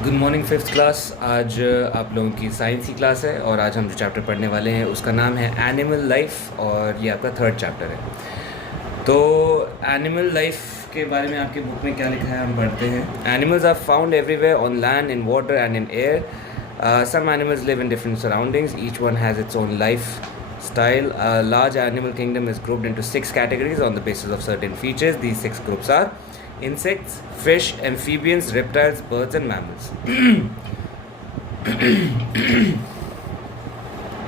Good morning fifth class. आज आप लोगों की साइंस की क्लास है और आज हम जो चैप्टर पढ़ने वाले हैं उसका नाम है एनिमल लाइफ और ये आपका थर्ड चैप्टर है। तो एनिमल लाइफ के बारे में आपके बुक में क्या लिखा है हम पढ़ते हैं। Animals are found everywhere on land, in water and in air. Some animals live in different surroundings, each one has its own life style. A large animal kingdom is grouped into 6 categories on the basis of certain features. These 6 groups are insects, fish, amphibians, reptiles, birds and mammals.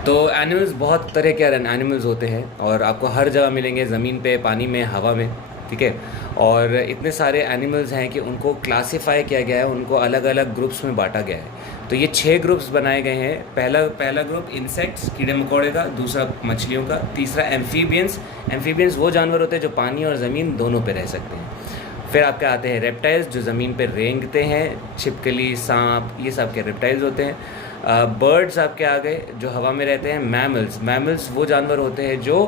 तो animals बहुत तरह के animals होते हैं और आपको हर जगह मिलेंगे, ज़मीन पे, पानी में, हवा में, ठीक है। और इतने सारे एनिमल्स हैं कि उनको क्लासिफाई किया गया है, उनको अलग अलग ग्रुप्स में बांटा गया है। तो ये 6 ग्रुप्स बनाए गए हैं। पहला ग्रुप इंसेक्ट्स, कीड़े मकोड़े का, दूसरा मछलियों का, तीसरा एम्फीबियंस वो जानवर होते हैं जो पानी और ज़मीन दोनों पे रह सकते हैं। फिर आपके आते हैं रेप्टाइल्स जो ज़मीन पे रेंगते हैं, छिपकली, सांप, ये सब के रेप्टाइल्स होते हैं। बर्ड्स आपके आ गए जो हवा में रहते हैं। मैमल्स वो जानवर होते हैं जो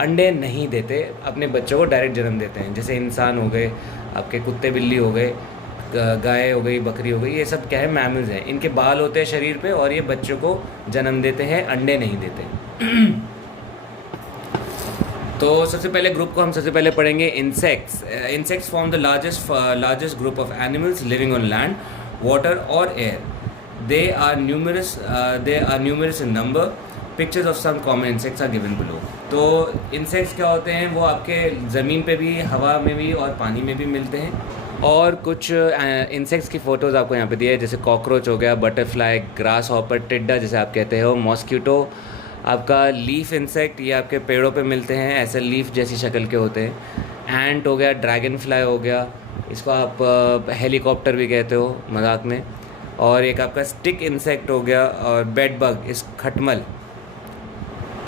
अंडे नहीं देते, अपने बच्चों को डायरेक्ट जन्म देते हैं, जैसे इंसान हो गए, आपके कुत्ते बिल्ली हो गए, गाय हो गई, बकरी हो गई, ये सब क्या है, मैमल्स हैं। इनके बाल होते हैं शरीर पे और ये बच्चों को जन्म देते हैं, अंडे नहीं देते। तो सबसे पहले ग्रुप को हम सबसे पहले पढ़ेंगे insects form the largest group of animals living on land, water और air. They are numerous in number. Pictures of some common insects are given below. तो इंसेक्ट्स क्या होते हैं, वो आपके ज़मीन पे भी, हवा में भी और पानी में भी मिलते हैं। और कुछ इंसेक्ट्स की फ़ोटोज़ आपको यहाँ पे दिए हैं, जैसे कॉकरोच हो गया, बटरफ्लाई, ग्रास हॉपर, टिड्डा जिसे आप कहते हो, मॉस्किटो, आपका लीफ इंसेक्ट, ये आपके पेड़ों पे मिलते हैं, ऐसे लीफ जैसी शक्ल के होते हैं। एंट हो गया, ड्रैगन फ्लाई हो गया, इसको आप हेलीकॉप्टर भी कहते हो मजाक में। और एक आपका स्टिक इंसेक्ट हो गया, और बेड बग, इस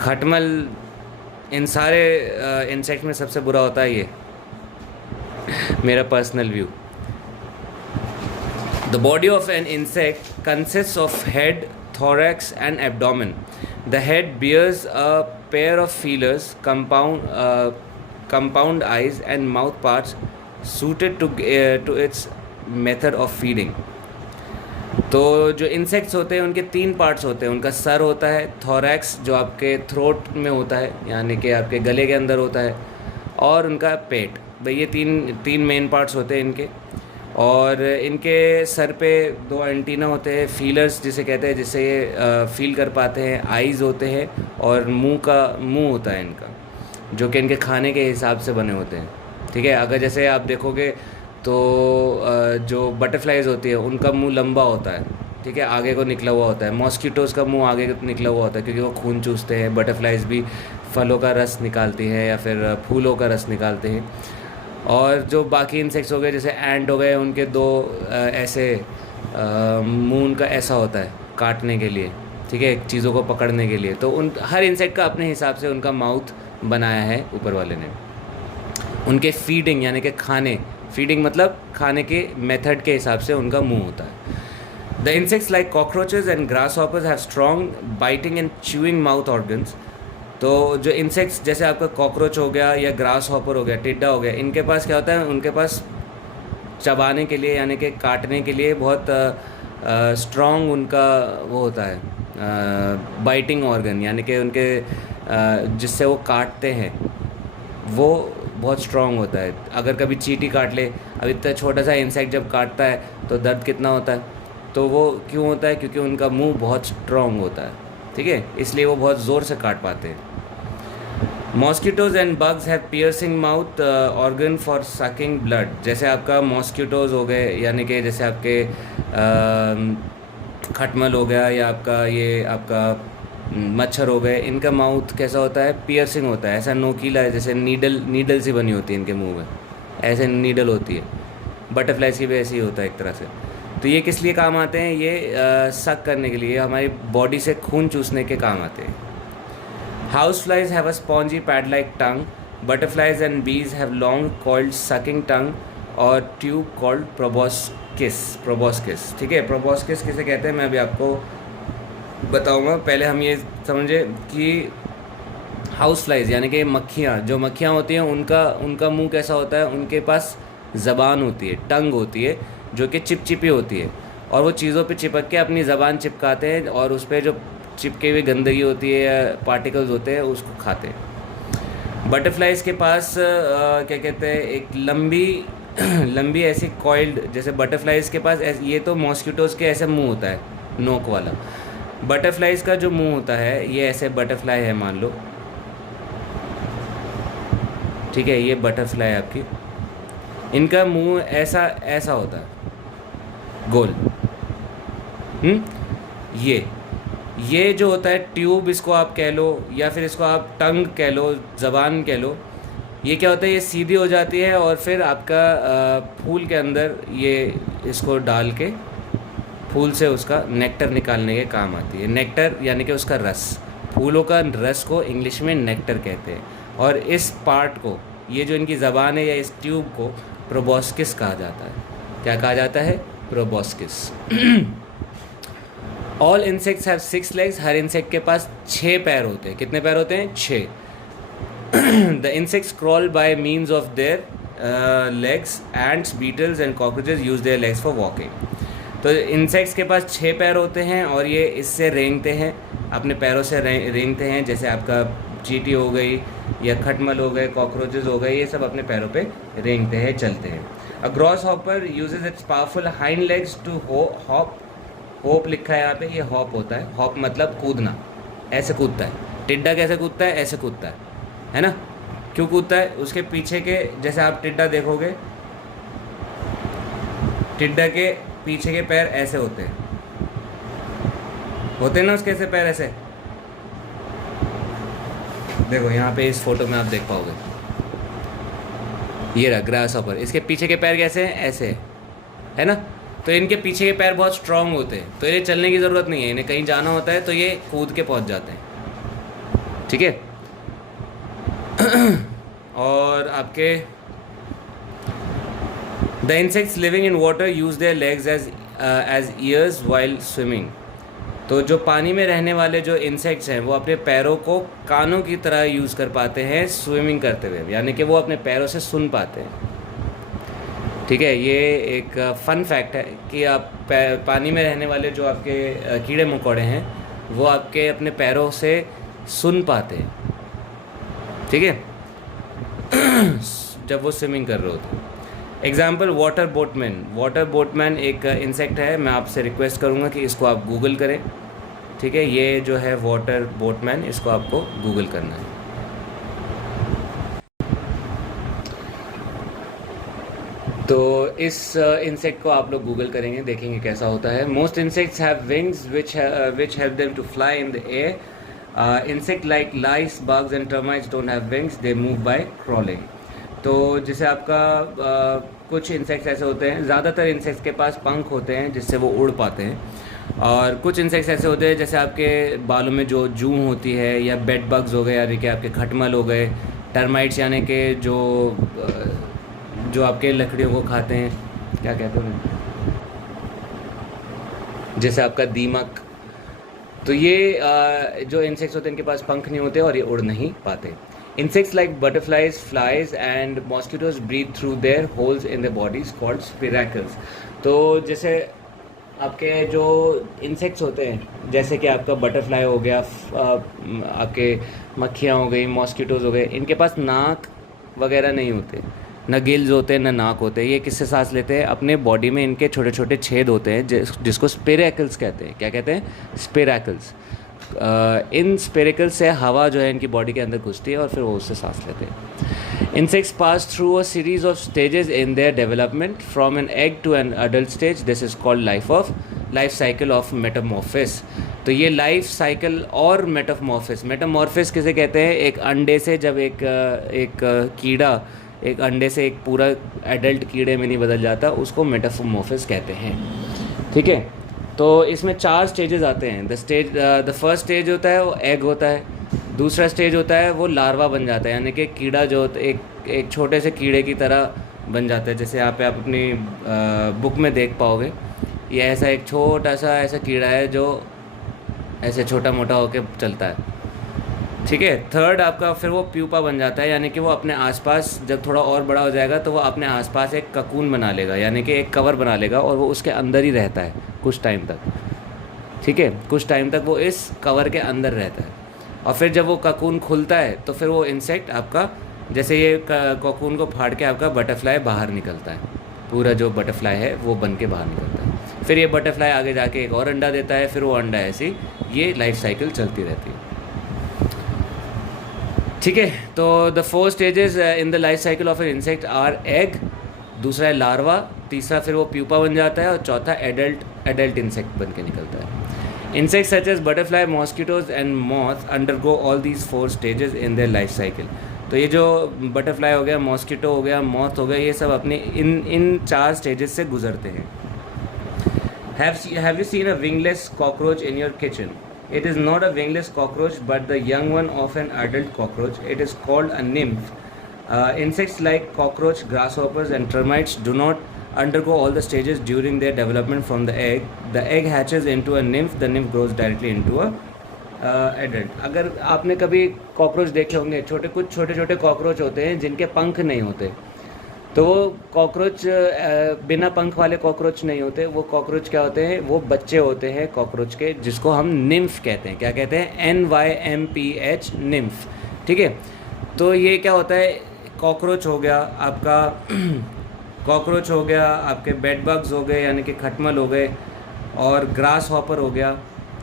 खटमल इन सारे इंसेक्ट में सबसे बुरा होता है ये, मेरा personal view. The body of an insect consist of head, thorax and abdomen. The head bears a pair of feelers, compound eyes and mouth parts suited to its method of feeding. तो जो insects होते हैं उनके 3 parts होते हैं। उनका sir होता है, थोरैक्स जो आपके थ्रोट में होता है, यानी कि आपके गले के अंदर होता है, और उनका पेट। भाई ये तीन मेन पार्ट्स होते हैं इनके। और इनके सर पे 2 एंटीना होते हैं, फीलर्स जिसे कहते हैं, जिससे ये फील कर पाते हैं। आइज़ होते हैं और मुंह होता है इनका, जो कि इनके खाने के हिसाब से बने होते हैं, ठीक है। अगर जैसे आप देखोगे तो जो बटरफ्लाइज होती है उनका मुंह लंबा होता है, ठीक है, आगे को निकला हुआ होता है। मॉस्किटोज़ का मुंह आगे निकला हुआ होता है क्योंकि वो खून चूसते हैं। बटरफ्लाइज भी फलों का रस निकालती हैं या फिर फूलों का रस निकालते हैं। और जो बाकी इंसेक्ट्स हो गए, जैसे एंट हो गए, उनके 2 ऐसे मुंह उनका ऐसा होता है काटने के लिए, ठीक है, चीज़ों को पकड़ने के लिए। तो हर इंसेक्ट का अपने हिसाब से उनका माउथ बनाया है ऊपर वाले ने। उनके फीडिंग यानी कि फीडिंग मतलब खाने के मेथड के हिसाब से उनका मुंह होता है। The insects like cockroaches and grass hoppers have strong biting and chewing mouth organs. तो जो इंसेक्ट्स जैसे आपका कॉकरोच हो गया या ग्रास हॉपर हो गया, टिड्डा हो गया, इनके पास क्या होता है, उनके पास चबाने के लिए यानी कि काटने के लिए बहुत स्ट्रॉन्ग उनका वो होता है, बाइटिंग ऑर्गन, यानी कि उनके जिससे वो काटते हैं वो बहुत स्ट्रॉन्ग होता है। अगर कभी चींटी काट ले, अब इतना छोटा सा इंसेक्ट जब काटता है तो दर्द कितना होता है, तो वो क्यों होता है, क्योंकि उनका मुंह बहुत स्ट्रॉन्ग होता है, ठीक है, इसलिए वो बहुत ज़ोर से काट पाते हैं। Mosquitoes and bugs have piercing mouth organ for sucking blood. जैसे आपका मॉस्किटोज़ हो गए, यानी कि जैसे आपके खटमल हो गया या आपका मच्छर हो गए, इनका माउथ कैसा होता है, पियर्सिंग होता है, ऐसा नोकीला है, जैसे नीडल सी बनी होती है इनके मुंह में, ऐसे नीडल होती है। बटरफ्लाइज की भी ऐसे ही होता है एक तरह से। तो ये किस लिए काम आते हैं, ये सक करने के लिए, हमारी बॉडी से खून चूसने के काम आते हैं। House flies have a spongy pad like tongue. Butterflies and बीज हैव लॉन्ग कॉल्ड सकिंग टंग और ट्यूब कॉल्ड प्रोबोस्किस, ठीक है। प्रोबोस्किस किसे कहते हैं मैं अभी आपको बताऊंगा। पहले हम ये समझे कि हाउस फ्लाइज यानी कि जो मक्खियाँ होती हैं, उनका मुंह कैसा होता है, उनके पास ज़बान होती है, टंग होती है, जो कि चिपचिपी होती है, और वो चीज़ों पे चिपक के अपनी ज़बान चिपकाते हैं और उस पर जो चिपके हुई गंदगी होती है या पार्टिकल्स होते हैं उसको खाते हैं। बटरफ्लाइज के पास क्या कहते हैं, एक लंबी लंबी ऐसी कॉइल्ड, जैसे बटरफ्लाइज के पास ये तो मॉस्किटोज़ के ऐसे मुंह होता है, नोक वाला। बटरफ्लाइज का जो मुंह होता है, ये ऐसे बटरफ्लाई है मान लो, ठीक है, ये बटरफ्लाई आपकी, इनका मुंह ऐसा ऐसा होता है गोल। ये जो होता है ट्यूब, इसको आप कह लो या फिर इसको आप टंग कह लो, ज़बान कह लो, ये क्या होता है, ये सीधी हो जाती है और फिर आपका फूल के अंदर ये इसको डाल के फूल से उसका नेक्टर निकालने के काम आती है। नेक्टर यानी कि उसका रस, फूलों का रस को इंग्लिश में नेक्टर कहते हैं। और इस पार्ट को, ये जो इनकी ज़बान है या इस ट्यूब को प्रोबोस्किस कहा जाता है। क्या कहा जाता है? Proboscis. All insects have 6 legs। Her insect के पास 6 पैर होते हैं। कितने पैर होते हैं? 6। The insects crawl by means of their legs. Ants, beetles and cockroaches use their legs for walking. तो इंसेक्ट्स के पास 6 पैर होते हैं और ये इससे रेंगते हैं, अपने पैरों से रेंगते हैं। जैसे आपका चींटी हो गई या खटमल हो गए, कॉकरोचेस हो गए, ये सब अपने पैरों पे रेंगते हैं, चलते हैं। A grasshopper uses its powerful hind legs to hop. Hope लिखा है यहाँ पे, ये हॉप होता है। हॉप मतलब कूदना, ऐसे कूदता है। टिड्डा कैसे कूदता है? ऐसे कूदता है ना? क्यों कूदता है? उसके पीछे के, जैसे आप टिड्डा देखोगे, टिड्डा के पीछे के पैर ऐसे होते हैं ना, उसके ऐसे पैर ऐसे। देखो यहाँ पे इस फोटो में आप देख पाओगे, ये रहा ग्रास हॉपर, इसके पीछे के पैर कैसे हैं? ऐसे है ना? तो इनके पीछे के पैर बहुत स्ट्रांग होते हैं, तो ये चलने की ज़रूरत नहीं है। इन्हें कहीं जाना होता है तो ये कूद के पहुंच जाते हैं, ठीक है। और आपके the insects living in water use their legs as ears while swimming. तो जो पानी में रहने वाले जो इंसेक्ट्स हैं वो अपने पैरों को कानों की तरह यूज़ कर पाते हैं स्विमिंग करते हुए, यानी कि वो अपने पैरों से सुन पाते हैं, ठीक है। ये एक फ़न फैक्ट है कि आप पानी में रहने वाले जो आपके कीड़े मकोड़े हैं वो आपके अपने पैरों से सुन पाते हैं, ठीक है, जब वो स्विमिंग कर रहे होते हैं। Example water boatman. Water boatman एक इंसेक्ट है, मैं आपसे रिक्वेस्ट करूँगा कि इसको आप गूगल करें, ठीक है। ये जो है वाटर बोटमैन, इसको आपको गूगल करना है। तो इस इंसेक्ट को आप लोग गूगल करेंगे, देखेंगे कैसा होता है। Most insects have wings which help them to fly in the air. Insect like lice, bugs and termites don't have wings, they move by crawling. तो जैसे आपका कुछ इंसेक्ट्स ऐसे होते हैं, ज़्यादातर इंसेक्ट्स के पास पंख होते हैं जिससे वो उड़ पाते हैं, और कुछ इंसेक्ट्स ऐसे होते हैं जैसे आपके बालों में जो जूं होती है, या बेड बग्स हो गए यानी कि आपके खटमल हो गए, टर्माइट्स यानी कि जो आपके लकड़ियों को खाते हैं, क्या कहते हैं उन्हें, जैसे आपका दीमक। तो ये जो इंसेक्ट्स होते हैं इनके पास पंख नहीं होते और ये उड़ नहीं पाते। Insects like butterflies, flies and mosquitoes breathe through their holes in their bodies called spiracles। तो जैसे आपके जो इंसेक्ट्स होते हैं, जैसे कि आपका बटरफ्लाई हो गया, आपके मक्खियाँ हो गई, मॉस्किटोज़ हो गए, इनके पास नाक वगैरह नहीं होते, न गिल्स होते हैं न नाक होते हैं। ये किससे सांस लेते हैं? अपने बॉडी में इनके छोटे छोटे छेद होते हैं जिसको स्पिरेकल्स कहते हैं। क्या कहते हैं? स्पिरेकल्स। इन स्पेरिकल्स से हवा जो है इनकी बॉडी के अंदर घुसती है और फिर वो उससे सांस लेते हैं। Insects pass through a series of stages in their development from an egg to an adult stage. This is called life cycle of metamorphosis. तो ये लाइफ साइकिल और मेटामॉर्फिस, मेटामॉर्फिस किसे कहते हैं? एक अंडे से जब एक कीड़ा एक अंडे से एक पूरा एडल्ट कीड़े में नहीं बदल जाता, उसको मेटामॉर्फिस कहते हैं, ठीक है। तो इसमें 4 स्टेजेस आते हैं। द फर्स्ट स्टेज होता है वो एग होता है, दूसरा स्टेज होता है वो लार्वा बन जाता है, यानी कि कीड़ा जो एक छोटे से कीड़े की तरह बन जाता है। जैसे यहाँ पे आप अपनी बुक में देख पाओगे, ये ऐसा एक छोटा सा ऐसा कीड़ा है जो ऐसे छोटा मोटा होकर चलता है, ठीक है। थर्ड आपका फिर वो प्यूपा बन जाता है, यानी कि वो अपने आसपास जब थोड़ा और बड़ा हो जाएगा तो वो अपने आसपास एक ककून बना लेगा, यानी कि एक कवर बना लेगा और वो उसके अंदर ही रहता है कुछ टाइम तक। ठीक है, कुछ टाइम तक वो इस कवर के अंदर रहता है और फिर जब वो ककून खुलता है तो फिर वो इंसेक्ट आपका, जैसे ये ककून को फाड़ के आपका बटरफ्लाई बाहर निकलता है, पूरा जो बटरफ्लाई है वो बन के बाहर निकलता है। फिर ये बटरफ्लाई आगे जाके एक और अंडा देता है, फिर वो अंडा ऐसी ये लाइफ साइकिल चलती रहती है। ठीक है, तो the 4 stages in the life cycle of an insect are egg, दूसरा है लार्वा, तीसरा फिर वो प्यूपा बन जाता है और चौथा एडल्ट इंसेक्ट बन के निकलता है। Insects such as butterfly, mosquitoes and moths undergo all these 4 stages in their life cycle. तो ये जो बटरफ्लाई हो गया, मॉस्किटो हो गया, मॉथ हो गया, ये सब अपने इन 4 स्टेजेस से गुजरते हैं। Have you seen a wingless cockroach in your kitchen? It is not a wingless cockroach but the young one of an adult cockroach. It is called a nymph. Insects like cockroach, grasshoppers and termites do not undergo all the stages during their development from the egg. The egg hatches into a nymph. The nymph grows directly into a adult. अगर आपने कभी cockroach देखे होंगे, कुछ छोटे छोटे cockroach होते हैं जिनके पंख नहीं होते, तो वो कॉकरोच बिना पंख वाले कॉकरोच नहीं होते। वो कॉकरोच क्या होते हैं, वो बच्चे होते हैं कॉकरोच के, जिसको हम निम्फ कहते हैं। क्या कहते हैं? NYMPH, nymph. ठीक है, तो ये क्या होता है, कॉकरोच हो गया आपका कॉकरोच हो गया, आपके बेड बग्स हो गए यानी कि खटमल हो गए, और ग्रास हॉपर हो गया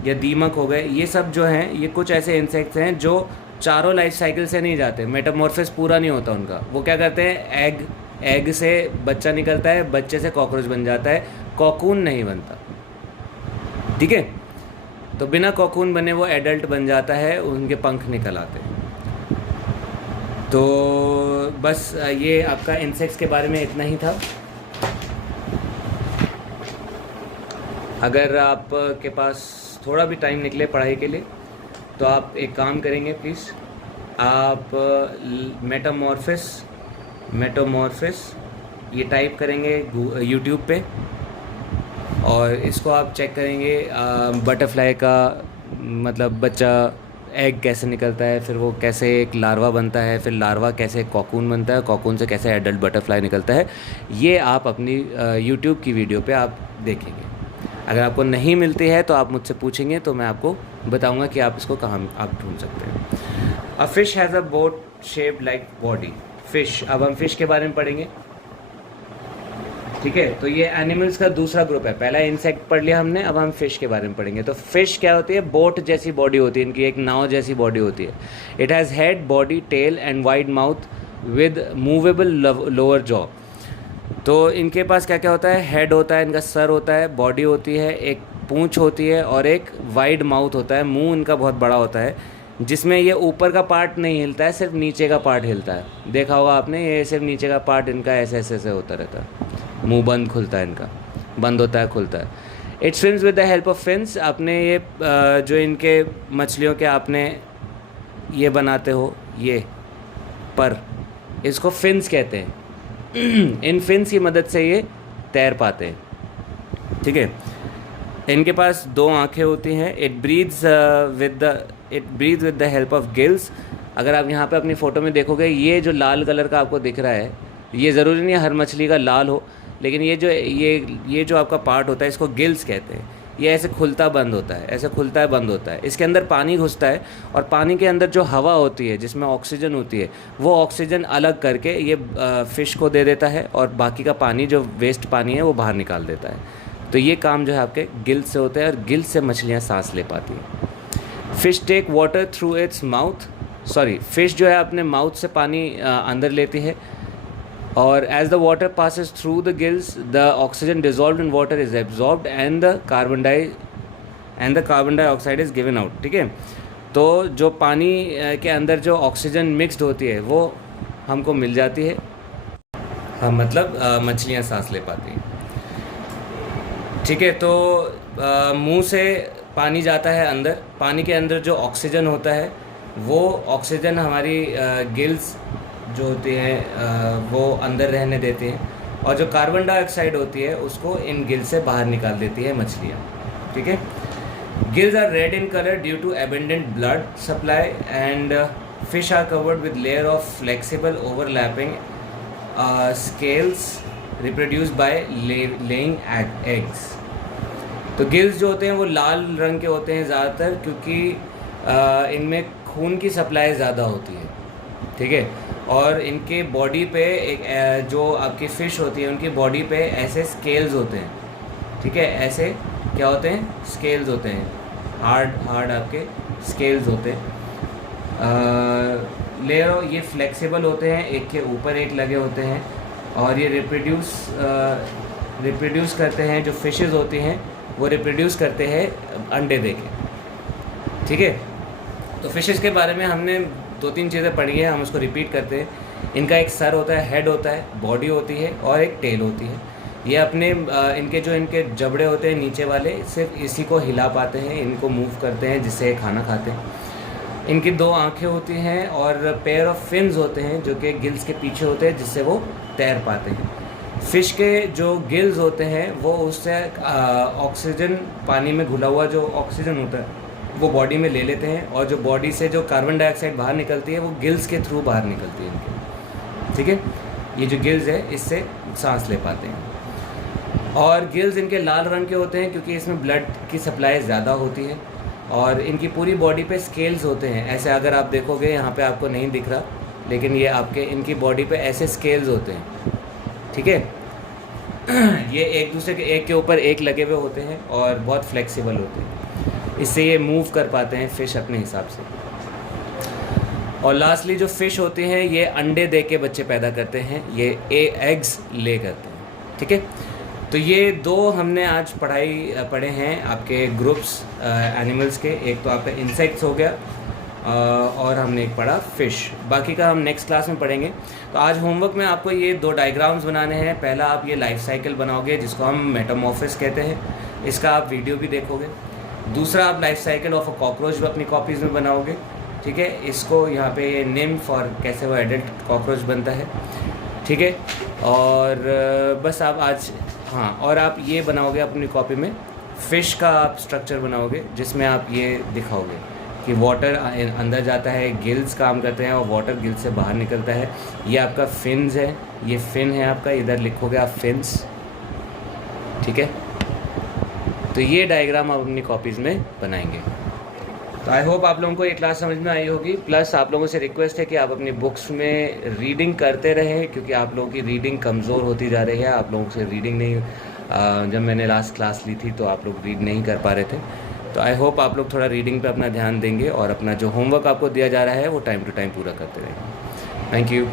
या दीमक हो गए, ये सब जो हैं ये कुछ ऐसे इंसेक्ट्स हैं जो चारों लाइफ साइकिल से नहीं जाते, मेटामॉर्फिस पूरा नहीं होता उनका। वो क्या करते हैं, एग से बच्चा निकलता है, बच्चे से कॉकरोच बन जाता है, कॉकून नहीं बनता। ठीक है, तो बिना कॉकून बने वो एडल्ट बन जाता है, उनके पंख निकल आते हैं। तो बस ये आपका इंसेक्ट्स के बारे में इतना ही था। अगर आप के पास थोड़ा भी टाइम निकले पढ़ाई के लिए तो आप एक काम करेंगे, प्लीज़ आप मेटामॉर्फिस ये टाइप करेंगे यूट्यूब पे और इसको आप चेक करेंगे। बटरफ्लाई का मतलब बच्चा एग कैसे निकलता है, फिर वो कैसे एक लार्वा बनता है, फिर लार्वा कैसे कॉकून बनता है, कॉकून से कैसे एडल्ट बटरफ्लाई निकलता है, ये आप अपनी यूट्यूब की वीडियो पे आप देखेंगे। अगर आपको नहीं मिलती है तो आप मुझसे पूछेंगे तो मैं आपको बताऊंगा कि आप इसको कहाँ आप ढूंढ सकते हैं। A fish has a boat shaped like body. Fish, अब हम फिश के बारे में पढ़ेंगे। ठीक है, तो ये एनिमल्स का दूसरा ग्रुप है। पहला इंसेक्ट पढ़ लिया हमने, अब हम फिश के बारे में पढ़ेंगे। तो फिश क्या होती है, बोट जैसी बॉडी होती है इनकी, एक नाव जैसी बॉडी होती है। It has head, body, tail and wide mouth with movable lower jaw. तो इनके पास क्या क्या होता है, हेड होता है, इनका सर होता है, बॉडी होती है, एक पूंछ होती है और एक वाइड माउथ होता है, मुंह इनका बहुत बड़ा होता है, जिसमें ये ऊपर का पार्ट नहीं हिलता है, सिर्फ नीचे का पार्ट हिलता है। देखा होगा आपने, ये सिर्फ नीचे का पार्ट इनका ऐसे ऐसे ऐसे होता रहता है, मुंह बंद खुलता है इनका, बंद होता है खुलता है। It swims with the help of fins. आपने ये जो इनके मछलियों के आपने ये बनाते हो ये पर, इसको फिन्स कहते हैं। इन फिन्स की मदद से ये तैर पाते हैं। ठीक है, इनके पास 2 आँखें होती हैं। It breathes with the help of gills. अगर आप यहाँ पे अपनी फ़ोटो में देखोगे, ये जो लाल कलर का आपको दिख रहा है, ये ज़रूरी नहीं है हर मछली का लाल हो, लेकिन ये जो आपका पार्ट होता है इसको गिल्स कहते हैं। ये ऐसे खुलता बंद होता है, ऐसे खुलता है बंद होता है। इसके अंदर पानी घुसता है और पानी के अंदर जो हवा होती है जिसमें ऑक्सीजन होती है, वो ऑक्सीजन अलग करके ये फ़िश को दे देता है और बाकी का पानी जो वेस्ट पानी है वो बाहर निकाल देता है। तो ये काम जो है आपके गिल्स से होता है और गिल्स से मछलियाँ सांस ले पाती हैं। Fish take water through its mouth, fish जो है अपने माउथ से पानी अंदर लेती है, और as the water passes through the gills the oxygen dissolved in water is absorbed and the carbon dioxide is given out। ठीक है, तो जो पानी के अंदर जो ऑक्सीजन मिक्सड होती है वो हमको मिल जाती है, हाँ मतलब मछलियाँ सांस ले पाती हैं। ठीक है, तो मुंह से पानी जाता है अंदर, पानी के अंदर जो ऑक्सीजन होता है वो ऑक्सीजन हमारी गिल्स जो होती हैं वो अंदर रहने देते हैं, और जो कार्बन डाइऑक्साइड होती है उसको इन गिल से बाहर निकाल देती है मछलियाँ। ठीक है, Gills are red in color due to abundant blood supply, and fish are covered with layer of flexible overlapping scales reproduced by laying eggs. तो गिल्स जो होते हैं वो लाल रंग के होते हैं ज़्यादातर, क्योंकि इनमें खून की सप्लाई ज़्यादा होती है, ठीक है। और इनके बॉडी पे एक जो आपकी फ़िश होती है उनकी बॉडी पे ऐसे स्केल्स होते हैं, ठीक है। ऐसे क्या होते हैं, स्केल्स होते हैं, हार्ड आपके स्केल्स होते हैं। लेयर ये फ्लेक्सिबल होते हैं, एक के ऊपर एक लगे होते हैं, और ये रिप्रोड्यूस करते हैं। जो फिशेस होती हैं वो रिप्रोड्यूस करते हैं अंडे दे के, ठीक है। तो फिशेस के बारे में हमने 2-3 चीज़ें पढ़ी है, हम उसको रिपीट करते हैं। इनका एक सर होता है, हेड होता है, बॉडी होती है और एक टेल होती है। ये अपने इनके जबड़े होते हैं नीचे वाले, सिर्फ इसी को हिला पाते हैं, इनको मूव करते हैं जिससे खाना खाते हैं। इनकी 2 आँखें होती हैं और पेयर ऑफ फिन्स होते हैं जो कि गिल्स के पीछे होते हैं, जिससे वो तैर पाते हैं। फ़िश के जो गिल्स होते हैं वो उससे ऑक्सीजन, पानी में घुला हुआ जो ऑक्सीजन होता है वो बॉडी में ले लेते हैं, और जो बॉडी से जो कार्बन डाइऑक्साइड बाहर निकलती है वो गिल्स के थ्रू बाहर निकलती है इनके, ठीक है। ये जो गिल्स है इससे सांस ले पाते हैं। और गिल्स इनके लाल रंग के होते हैं क्योंकि इसमें ब्लड की सप्लाई ज़्यादा होती है, और इनकी पूरी बॉडी पे स्केल्स होते हैं। ऐसे अगर आप देखोगे, यहाँ पे आपको नहीं दिख रहा, लेकिन ये आपके इनकी बॉडी पे ऐसे स्केल्स होते हैं, ठीक है। ये एक दूसरे के एक के ऊपर एक लगे हुए होते हैं और बहुत फ्लेक्सिबल होते हैं, इससे ये मूव कर पाते हैं फ़िश अपने हिसाब से। और लास्टली जो फ़िश होती हैं ये अंडे दे के बच्चे पैदा करते हैं, ये एग्स ले करते हैं, ठीक है। तो ये 2 हमने आज पढ़े हैं आपके ग्रुप्स एनिमल्स के। एक तो आपका इंसेक्ट्स हो गया, और हमने एक पढ़ा फ़िश। बाकी का हम नेक्स्ट क्लास में पढ़ेंगे। तो आज होमवर्क में आपको ये 2 डायग्राम्स बनाने हैं। पहला आप ये लाइफ साइकिल बनाओगे जिसको हम मेटामॉर्फोसिस कहते हैं, इसका आप वीडियो भी देखोगे। दूसरा आप life cycle of a cockroach अपनी कॉपीज़ में बनाओगे, ठीक है। इसको यहाँ पे निम्फ और कैसे वो एडल्ट कॉकरोच बनता है, ठीक है। और बस आप आज और आप ये बनाओगे अपनी कॉपी में, फ़िश का आप स्ट्रक्चर बनाओगे जिसमें आप ये दिखाओगे कि वाटर अंदर जाता है, गिल्स काम करते हैं और वाटर गिल्स से बाहर निकलता है। ये आपका फिन्स है, ये फिन है आपका, इधर लिखोगे आप फिन्स, ठीक है। तो ये डायग्राम आप अपनी कॉपीज़ में बनाएंगे। तो आई होप आप लोगों को ये क्लास समझ में आई होगी। प्लस आप लोगों से रिक्वेस्ट है कि आप अपनी बुक्स में रीडिंग करते रहें, क्योंकि आप लोगों की रीडिंग कमज़ोर होती जा रही है। आप लोगों से रीडिंग नहीं, जब मैंने लास्ट क्लास ली थी तो आप लोग रीड नहीं कर पा रहे थे। तो आई होप आप लोग थोड़ा रीडिंग पे अपना ध्यान देंगे और अपना जो होमवर्क आपको दिया जा रहा है वो टाइम टू टाइम पूरा करते रहेंगे। Thank you.